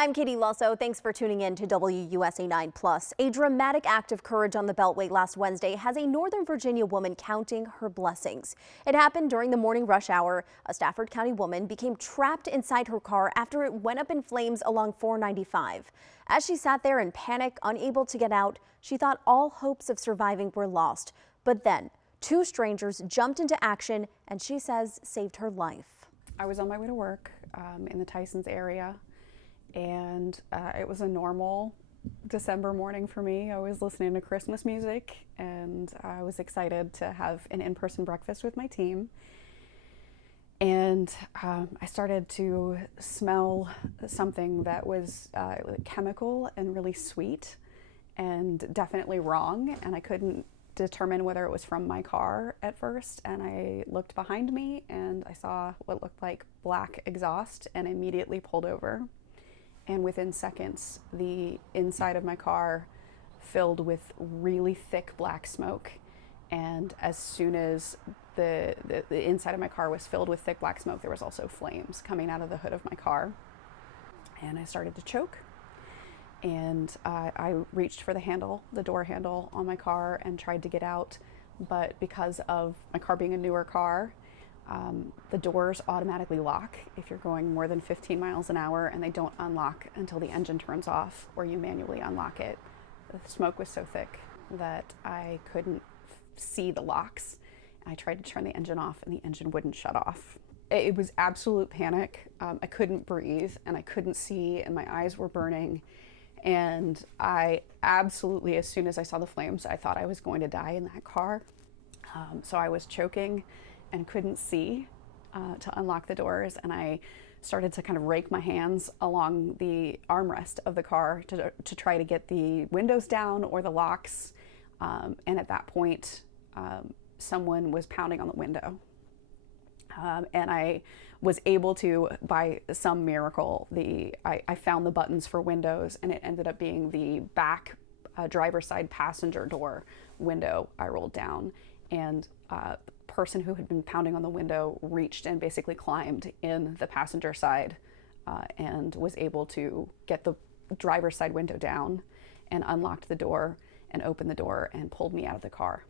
I'm Katie Lusso. Thanks for tuning in to WUSA 9 Plus. A dramatic act of courage on the Beltway last Wednesday has a Northern Virginia woman counting her blessings. It happened during the morning rush hour. A Stafford County woman became trapped inside her car after it went up in flames along 495. As she sat there in panic, unable to get out, she thought all hopes of surviving were lost. But then, two strangers jumped into action and she says saved her life. I was on my way to work in the Tysons area. And it was a normal December morning for me. I was listening to Christmas music and I was excited to have an in-person breakfast with my team. And I started to smell something that was chemical and really sweet and definitely wrong. And I couldn't determine whether it was from my car at first. And I looked behind me and I saw what looked like black exhaust and immediately pulled over. And within seconds, the inside of my car filled with really thick black smoke. And as soon as the inside of my car was filled with thick black smoke, there was also flames coming out of the hood of my car. And I started to choke. And I reached for the handle, the door handle on my car, and tried to get out. But because of my car being a newer car, the doors automatically lock if you're going more than 15 miles an hour, and they don't unlock until the engine turns off or you manually unlock it. The smoke was so thick that I couldn't see the locks. I tried to turn the engine off and the engine wouldn't shut off. It was absolute panic. I couldn't breathe and I couldn't see and my eyes were burning. And I absolutely, as soon as I saw the flames, I thought I was going to die in that car. So I was choking and couldn't see to unlock the doors, and I started to kind of rake my hands along the armrest of the car to try to get the windows down or the locks, and at that point someone was pounding on the window, and I was able to, by some miracle, I found the buttons for windows, and it ended up being the back driver's side passenger door window I rolled down, and person who had been pounding on the window reached and basically climbed in the passenger side and was able to get the driver's side window down and unlocked the door and opened the door and pulled me out of the car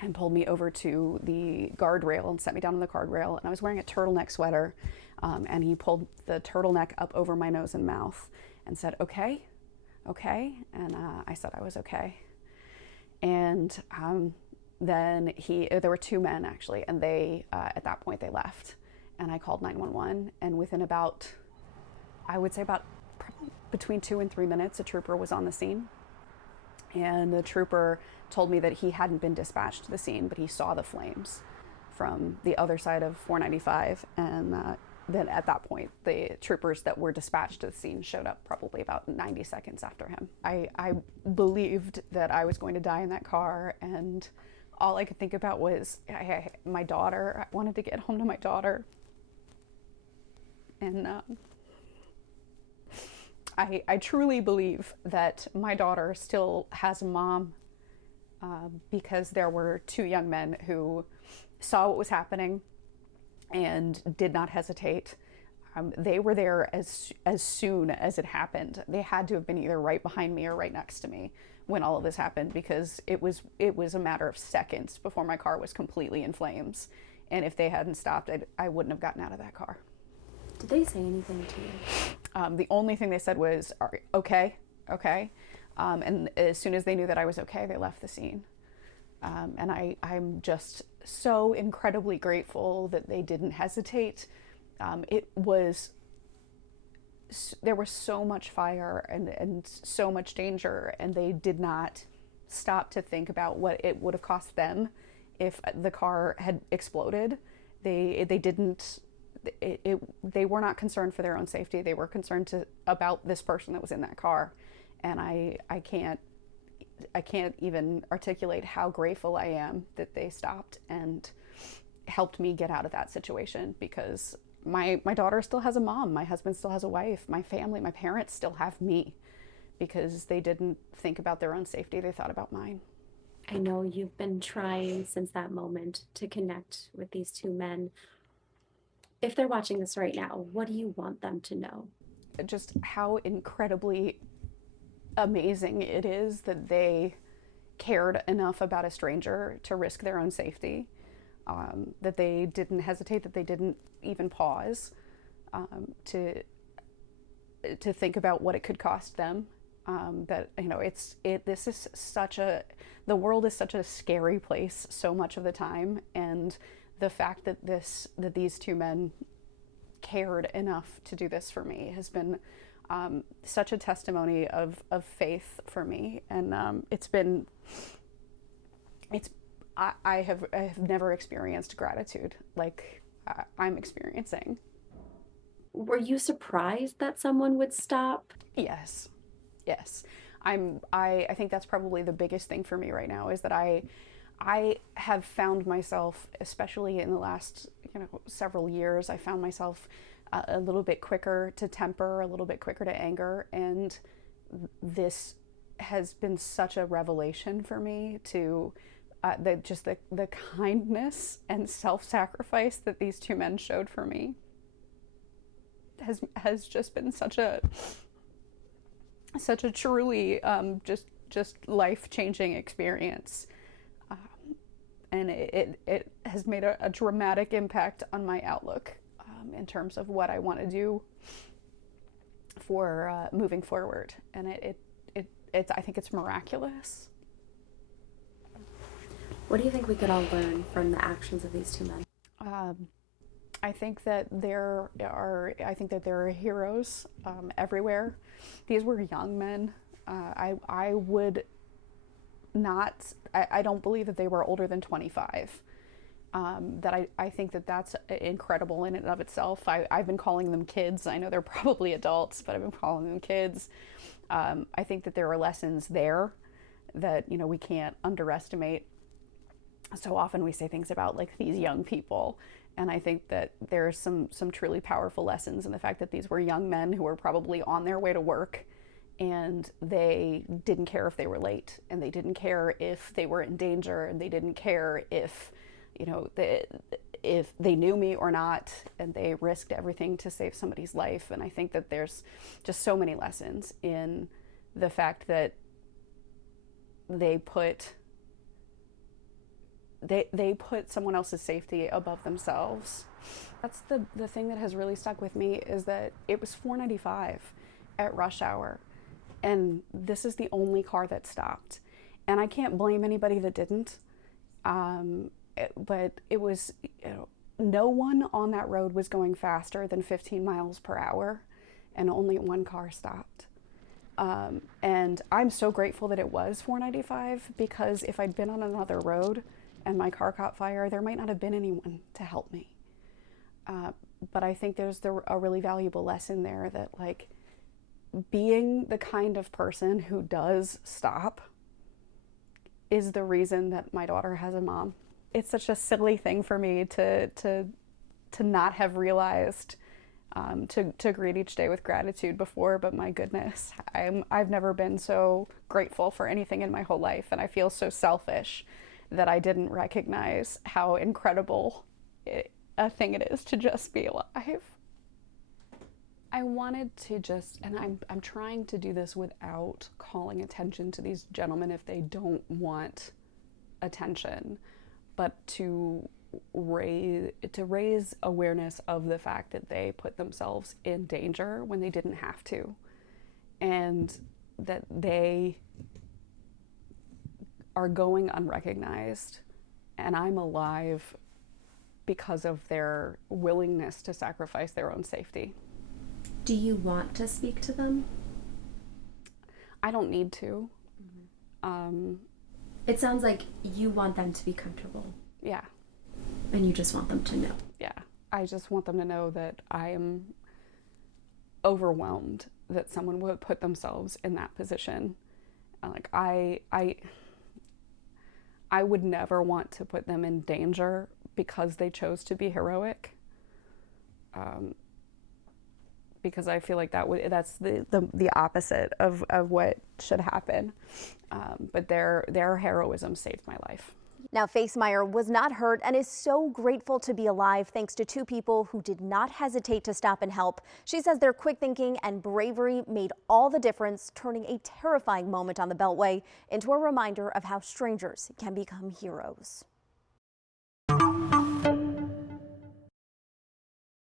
and pulled me over to the guardrail and set me down on the guardrail. And I was wearing a turtleneck sweater, and he pulled the turtleneck up over my nose and mouth and said, okay, and I said I was okay. And then there were two men actually, and they, at that point they left, and I called 911, and within about, I would say about probably between 2 and 3 minutes, a trooper was on the scene. And the trooper told me that he hadn't been dispatched to the scene, but he saw the flames from the other side of 495. And then at that point, the troopers that were dispatched to the scene showed up probably about 90 seconds after him. I believed that I was going to die in that car, and all I could think about was my daughter. I wanted to get home to my daughter. And I truly believe that my daughter still has a mom, because there were two young men who saw what was happening and did not hesitate. They were there as soon as it happened. They had to have been either right behind me or right next to me when all of this happened, because it was a matter of seconds before my car was completely in flames. And if they hadn't stopped, I wouldn't have gotten out of that car. Did they say anything to you? The only thing they said was, okay. And as soon as they knew that I was okay, they left the scene. And I'm just so incredibly grateful that they didn't hesitate. There was so much fire and so much danger, and they did not stop to think about what it would have cost them if the car had exploded. They didn't. They were not concerned for their own safety. They were concerned about this person that was in that car, and I can't even articulate how grateful I am that they stopped and helped me get out of that situation, because my daughter still has a mom, my husband still has a wife, my family, my parents still have me, because they didn't think about their own safety, they thought about mine. I know you've been trying since that moment to connect with these two men. If they're watching this right now, what do you want them to know? just how incredibly amazing it is that they cared enough about a stranger to risk their own safety, that they didn't hesitate, that they didn't even pause to think about what it could cost them. That, you know, this is such the world is such a scary place so much of the time, and the fact that these two men cared enough to do this for me has been such a testimony of faith for me. And I have never experienced gratitude like I'm experiencing. Were you surprised that someone would stop? Yes. I think that's probably the biggest thing for me right now, is that I have found myself, especially in the last, several years, I found myself a little bit quicker to temper, a little bit quicker to anger, and this has been such a revelation for me to the kindness and self-sacrifice that these two men showed for me has just been such a truly just life-changing experience, and it has made a dramatic impact on my outlook in terms of what I want to do for moving forward. And I think it's miraculous. What do you think we could all learn from the actions of these two men? I think that there are heroes everywhere. These were young men. I don't believe that they were older than 25. I think that that's incredible in and of itself. I've been calling them kids. I know they're probably adults, but I've been calling them kids. I think that there are lessons there that, we can't underestimate. So often we say things about like these young people, and I think that there's some truly powerful lessons in the fact that these were young men who were probably on their way to work, and they didn't care if they were late, and they didn't care if they were in danger, and they didn't care if they knew me or not, and they risked everything to save somebody's life. And I think that there's just so many lessons in the fact that they put someone else's safety above themselves. That's the thing that has really stuck with me, is that it was 4:95 at rush hour, and this is the only car that stopped. And I can't blame anybody that didn't, but it was, no one on that road was going faster than 15 miles per hour, and only one car stopped. And I'm so grateful that it was 4:95, because if I'd been on another road and my car caught fire, there might not have been anyone to help me. But I think there's a really valuable lesson there, that like being the kind of person who does stop is the reason that my daughter has a mom. It's such a silly thing for me to not have realized, to greet each day with gratitude before, but my goodness, I've never been so grateful for anything in my whole life, and I feel so selfish that I didn't recognize how incredible a thing it is to just be alive. I wanted to and I'm trying to do this without calling attention to these gentlemen if they don't want attention, but to raise awareness of the fact that they put themselves in danger when they didn't have to, and that they are going unrecognized, and I'm alive because of their willingness to sacrifice their own safety. Do you want to speak to them? I don't need to. It sounds like you want them to be comfortable. Yeah. And you just want them to know. Yeah. I just want them to know that I am overwhelmed that someone would put themselves in that position. Like I would never want to put them in danger because they chose to be heroic. Because I feel like that's the opposite of what should happen. But their heroism saved my life. Now, Facemeyer was not hurt and is so grateful to be alive thanks to two people who did not hesitate to stop and help. She says their quick thinking and bravery made all the difference, turning a terrifying moment on the Beltway into a reminder of how strangers can become heroes.